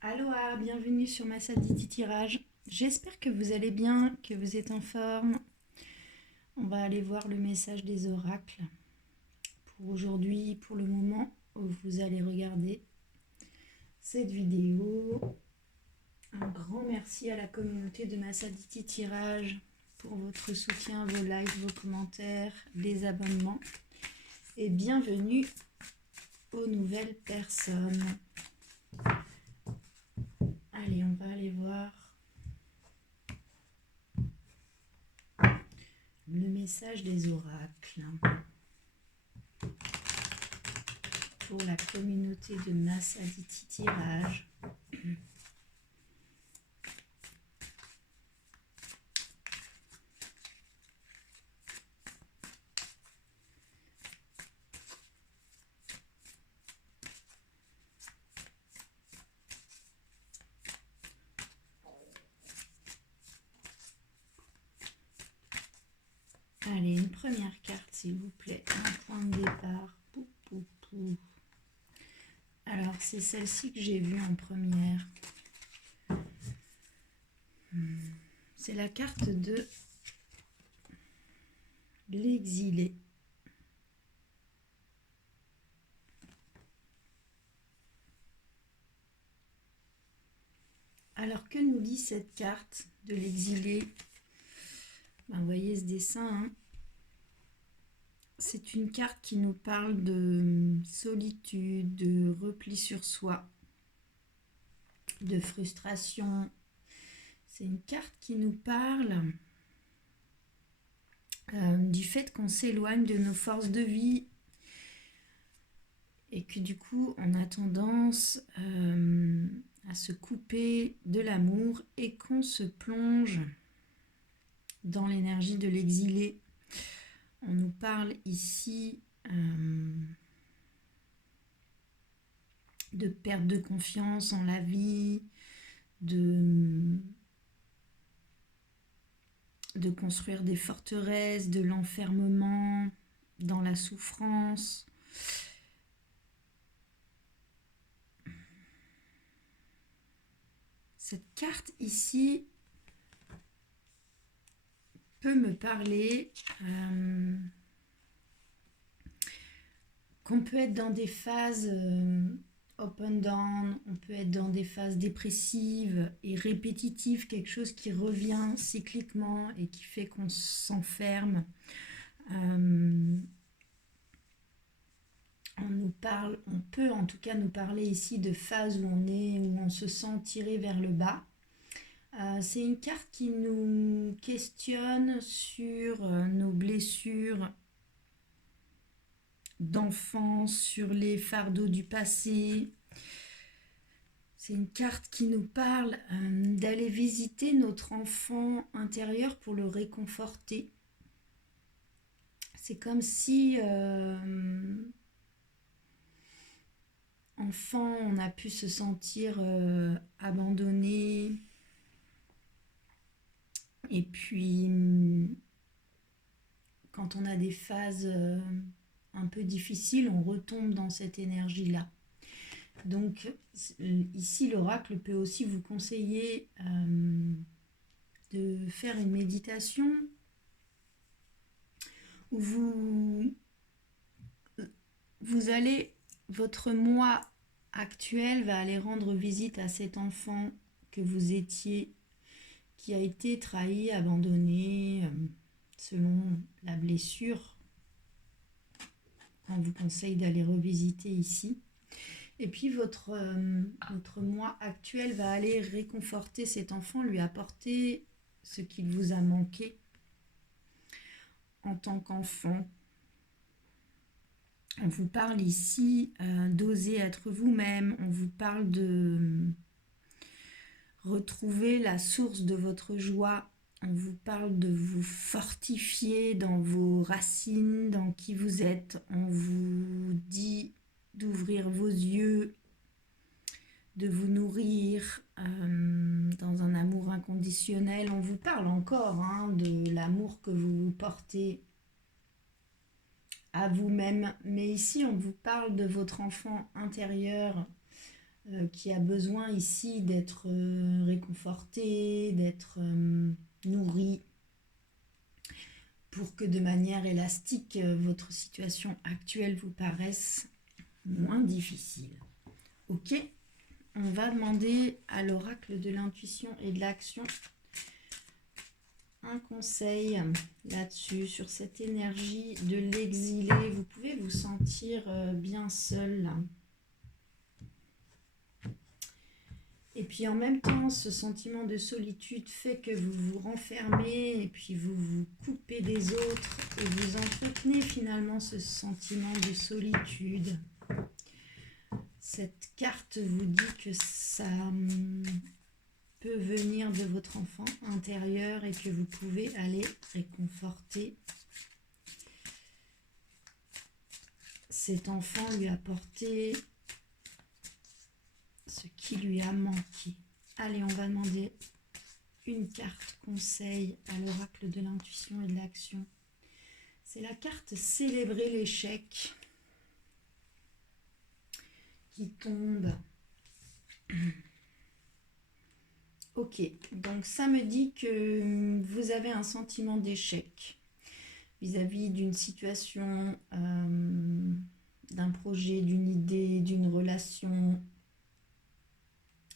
Aloha, bienvenue sur Massaditi Tirage. J'espère que vous allez bien, que vous êtes en forme. On va aller voir le message des oracles pour aujourd'hui, pour le moment où vous allez regarder cette vidéo. Un grand merci à la communauté de Massaditi Tirage pour votre soutien, vos likes, vos commentaires, les abonnements. Et bienvenue aux nouvelles personnes. Allez, on va aller voir le message des oracles pour la communauté de Massaditi Tirage. Allez, une première carte, s'il vous plaît. Un point de départ. Pou, pou, pou. Alors, c'est celle-ci que j'ai vue en première. C'est la carte de l'exilé. Alors, que nous dit cette carte de l'exilé? Vous voyez ce dessin, hein, c'est une carte qui nous parle de solitude, de repli sur soi, de frustration. C'est une carte qui nous parle du fait qu'on s'éloigne de nos forces de vie et que du coup on a tendance à se couper de l'amour et qu'on se plonge dans l'énergie de l'exilé. On nous parle ici de perte de confiance en la vie, de construire des forteresses, de l'enfermement dans la souffrance. Cette carte ici peut me parler qu'on peut être dans des phases up and down, on peut être dans des phases dépressives et répétitives, quelque chose qui revient cycliquement et qui fait qu'on s'enferme. On peut en tout cas nous parler ici de phases où on se sent tiré vers le bas. C'est une carte qui nous questionne sur nos blessures d'enfance, sur les fardeaux du passé. C'est une carte qui nous parle d'aller visiter notre enfant intérieur pour le réconforter. C'est comme si enfant, on a pu se sentir abandonné. Et puis, quand on a des phases un peu difficiles, on retombe dans cette énergie-là. Donc, ici, l'oracle peut aussi vous conseiller de faire une méditation où vous allez, votre moi actuel va aller rendre visite à cet enfant que vous étiez, qui a été trahi, abandonné, selon la blessure. On vous conseille d'aller revisiter ici. Et puis votre moi actuel va aller réconforter cet enfant, lui apporter ce qu'il vous a manqué en tant qu'enfant. On vous parle ici d'oser être vous-même, on vous parle de retrouver la source de votre joie. On vous parle de vous fortifier dans vos racines, dans qui vous êtes. On vous dit d'ouvrir vos yeux, de vous nourrir dans un amour inconditionnel. On vous parle encore de l'amour que vous portez à vous-même. Mais ici, on vous parle de votre enfant intérieur qui a besoin ici d'être réconforté, d'être nourri, pour que de manière élastique, votre situation actuelle vous paraisse moins difficile. Ok, on va demander à l'oracle de l'intuition et de l'action un conseil là-dessus, sur cette énergie de l'exilé. Vous pouvez vous sentir bien seul là. Et puis en même temps, ce sentiment de solitude fait que vous vous renfermez et puis vous vous coupez des autres et vous entretenez finalement ce sentiment de solitude. Cette carte vous dit que ça peut venir de votre enfant intérieur et que vous pouvez aller réconforter cet enfant, lui apporter ce qui lui a manqué. Allez, on va demander une carte conseil à l'oracle de l'intuition et de l'action. C'est la carte célébrer l'échec qui tombe. Ok, donc ça me dit que vous avez un sentiment d'échec vis-à-vis d'une situation, d'un projet, d'une idée, d'une relation,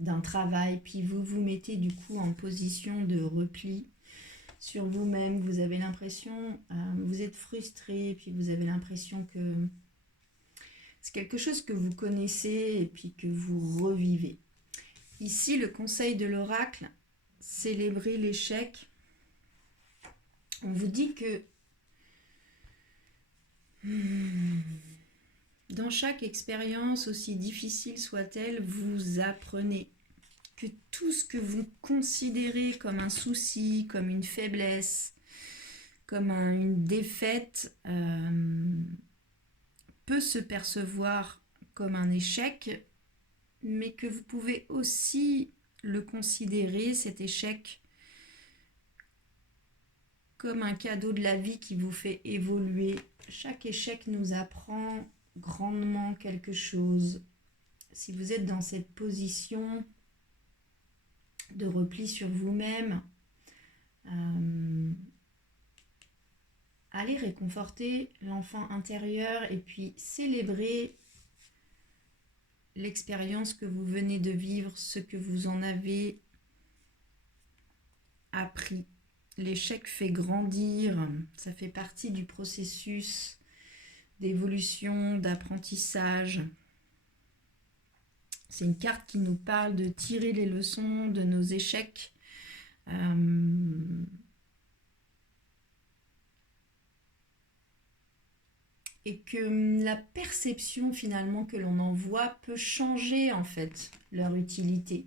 d'un travail, puis vous vous mettez du coup en position de repli sur vous-même. Vous avez l'impression, vous êtes frustré, puis vous avez l'impression que c'est quelque chose que vous connaissez et puis que vous revivez. Ici, le conseil de l'oracle, célébrer l'échec. On vous dit que dans chaque expérience, aussi difficile soit-elle, vous apprenez que tout ce que vous considérez comme un souci, comme une faiblesse, comme une défaite, peut se percevoir comme un échec, mais que vous pouvez aussi le considérer, cet échec, comme un cadeau de la vie qui vous fait évoluer. Chaque échec nous apprend grandement quelque chose. Si vous êtes dans cette position de repli sur vous-même, allez réconforter l'enfant intérieur et puis célébrer l'expérience que vous venez de vivre, ce que vous en avez appris. L'échec fait grandir, ça fait partie du processus d'évolution, d'apprentissage. C'est une carte qui nous parle de tirer les leçons de nos échecs. Et que la perception finalement que l'on en voit peut changer en fait leur utilité.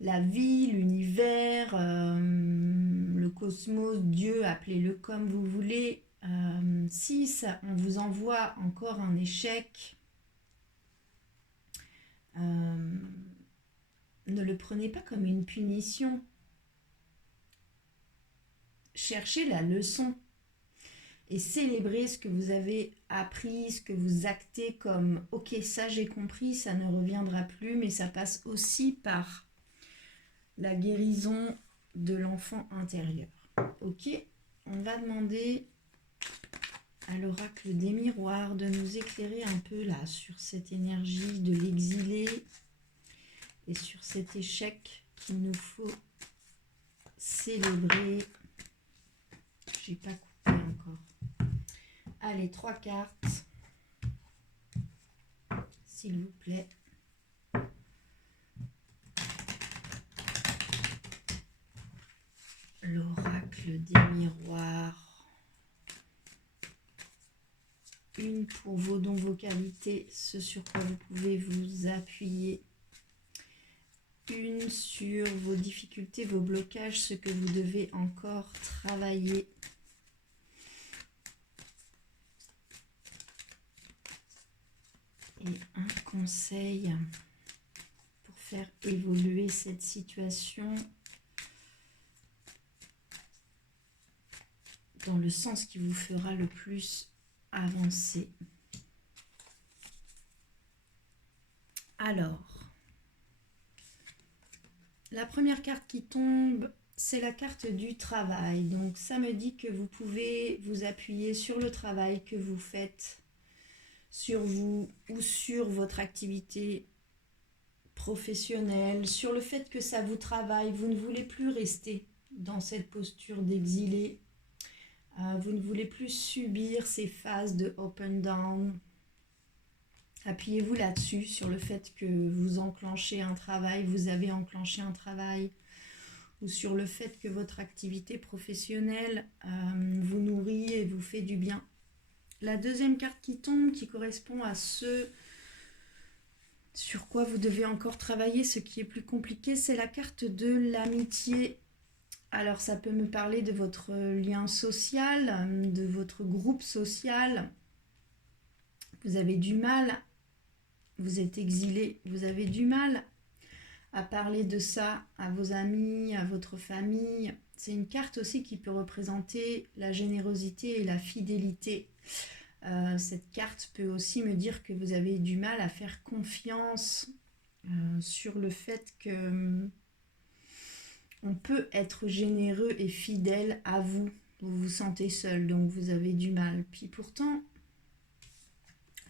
La vie, l'univers, le cosmos, Dieu, appelez-le comme vous voulez, si ça, on vous envoie encore un échec, ne le prenez pas comme une punition. Cherchez la leçon et célébrez ce que vous avez appris, ce que vous actez comme « Ok, ça j'ai compris, ça ne reviendra plus », mais ça passe aussi par la guérison de l'enfant intérieur. Ok, on va demander à l'oracle des miroirs de nous éclairer un peu là sur cette énergie de l'exilé et sur cet échec qu'il nous faut célébrer. J'ai pas coupé encore. Allez, 3 cartes, s'il vous plaît. L'oracle des miroirs. Une pour vos dons, vos qualités, ce sur quoi vous pouvez vous appuyer. Une sur vos difficultés, vos blocages, ce que vous devez encore travailler. Et un conseil pour faire évoluer cette situation dans le sens qui vous fera le plus avancer. Alors, la première carte qui tombe, c'est la carte du travail. Donc ça me dit que vous pouvez vous appuyer sur le travail que vous faites, sur vous ou sur votre activité professionnelle, sur le fait que ça vous travaille. Vous ne voulez plus rester dans cette posture d'exilé. Vous ne voulez plus subir ces phases de up and down. Appuyez-vous là-dessus, sur le fait que vous enclenchez un travail, vous avez enclenché un travail, ou sur le fait que votre activité professionnelle vous nourrit et vous fait du bien. La deuxième carte qui tombe, qui correspond à ce sur quoi vous devez encore travailler, ce qui est plus compliqué, c'est la carte de l'amitié. Alors ça peut me parler de votre lien social, de votre groupe social. Vous avez du mal, vous êtes exilé, vous avez du mal à parler de ça à vos amis, à votre famille. C'est une carte aussi qui peut représenter la générosité et la fidélité. Cette carte peut aussi me dire que vous avez du mal à faire confiance sur le fait que on peut être généreux et fidèle à vous. Vous vous sentez seul, donc vous avez du mal. Puis pourtant,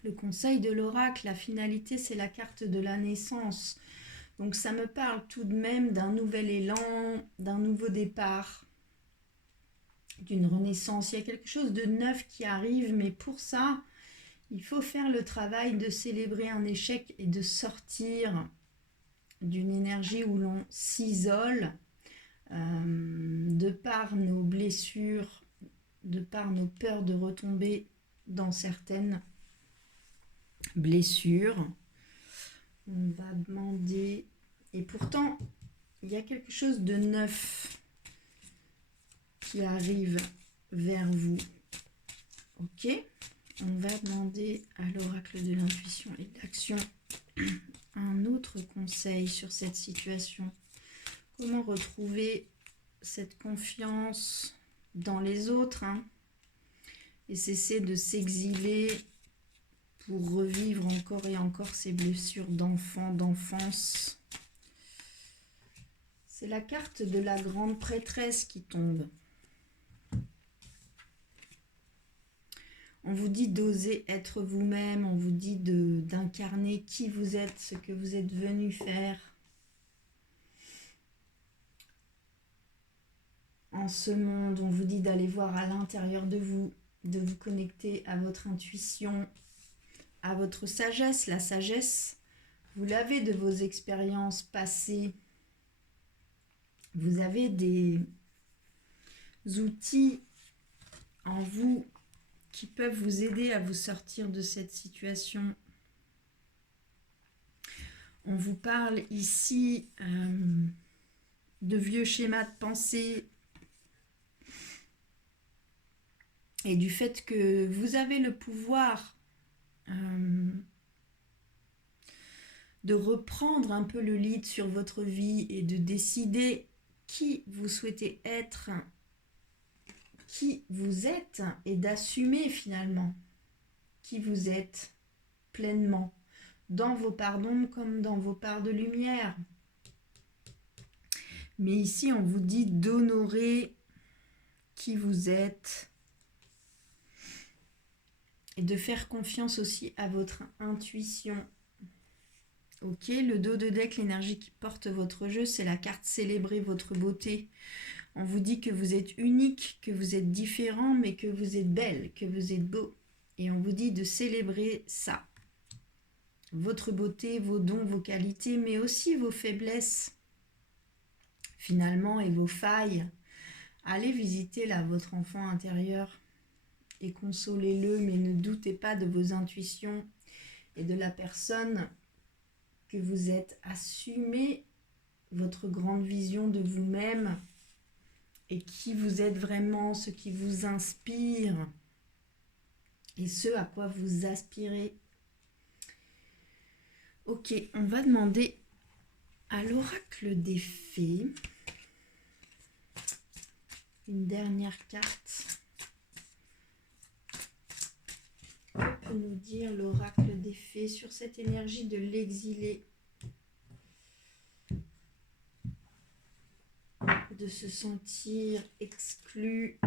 le conseil de l'oracle, la finalité, c'est la carte de la naissance. Donc ça me parle tout de même d'un nouvel élan, d'un nouveau départ, d'une renaissance. Il y a quelque chose de neuf qui arrive, mais pour ça, il faut faire le travail de célébrer un échec et de sortir d'une énergie où l'on s'isole de par nos blessures, de par nos peurs de retomber dans certaines blessures. On va demander... Et pourtant, il y a quelque chose de neuf qui arrive vers vous. Ok, on va demander à l'oracle de l'intuition et de l'action un autre conseil sur cette situation. Comment retrouver cette confiance dans les autres et cesser de s'exiler pour revivre encore et encore ces blessures d'enfant, d'enfance. C'est la carte de la grande prêtresse qui tombe. On vous dit d'oser être vous-même, on vous dit d'incarner qui vous êtes, ce que vous êtes venu faire en ce monde. On vous dit d'aller voir à l'intérieur de vous connecter à votre intuition, à votre sagesse. La sagesse, vous l'avez de vos expériences passées. Vous avez des outils en vous qui peuvent vous aider à vous sortir de cette situation. On vous parle ici de vieux schémas de pensée et du fait que vous avez le pouvoir de reprendre un peu le lead sur votre vie et de décider qui vous souhaitez être, qui vous êtes et d'assumer finalement qui vous êtes pleinement dans vos parts d'ombre comme dans vos parts de lumière. Mais ici, on vous dit d'honorer qui vous êtes et de faire confiance aussi à votre intuition. Ok, le dos de deck, l'énergie qui porte votre jeu, c'est la carte célébrer votre beauté. On vous dit que vous êtes unique, que vous êtes différent, mais que vous êtes belle, que vous êtes beau. Et on vous dit de célébrer ça. Votre beauté, vos dons, vos qualités, mais aussi vos faiblesses, finalement, et vos failles. Allez visiter là votre enfant intérieur et consolez-le, mais ne doutez pas de vos intuitions et de la personne que vous êtes. Assumez votre grande vision de vous-même et qui vous êtes vraiment, ce qui vous inspire et ce à quoi vous aspirez. Ok, on va demander à l'oracle des fées une dernière carte. Hop. peut nous dire l'oracle des fées sur cette énergie de l'exilé? De se sentir exclu,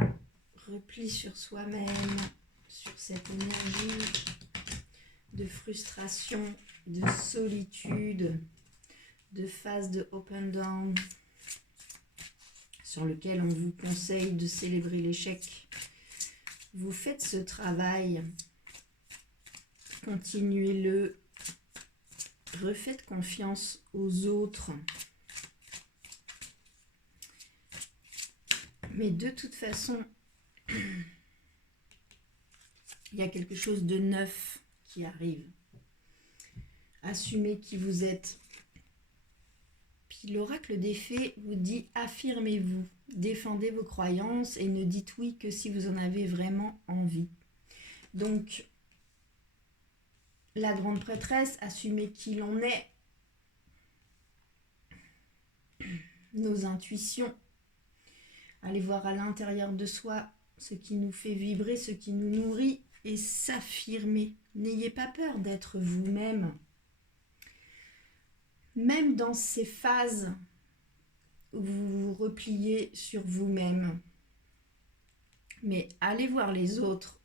repli sur soi-même, sur cette énergie de frustration, de solitude, de phase de up and down, sur lequel on vous conseille de célébrer l'échec. Vous faites ce travail, continuez-le, refaites confiance aux autres. Mais de toute façon, il y a quelque chose de neuf qui arrive. Assumez qui vous êtes. Puis l'oracle des fées vous dit affirmez-vous, défendez vos croyances et ne dites oui que si vous en avez vraiment envie. Donc, la grande prêtresse, assumez qui l'on est, nos intuitions. Allez voir à l'intérieur de soi ce qui nous fait vibrer, ce qui nous nourrit et s'affirmer. N'ayez pas peur d'être vous-même. Même dans ces phases où vous vous repliez sur vous-même. Mais allez voir les autres.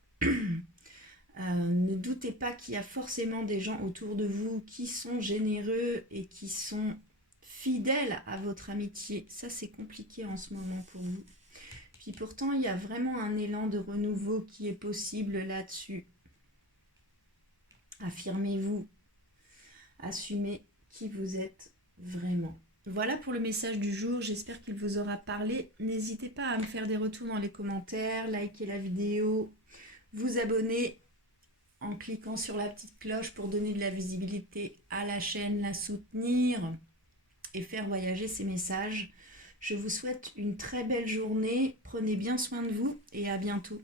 Ne doutez pas qu'il y a forcément des gens autour de vous qui sont généreux et qui sont fidèle à votre amitié. Ça, c'est compliqué en ce moment pour vous. Puis pourtant, il y a vraiment un élan de renouveau qui est possible là-dessus. Affirmez-vous. Assumez qui vous êtes vraiment. Voilà pour le message du jour. J'espère qu'il vous aura parlé. N'hésitez pas à me faire des retours dans les commentaires, liker la vidéo, vous abonner en cliquant sur la petite cloche pour donner de la visibilité à la chaîne, la soutenir et faire voyager ces messages. Je vous souhaite une très belle journée, prenez bien soin de vous et à bientôt.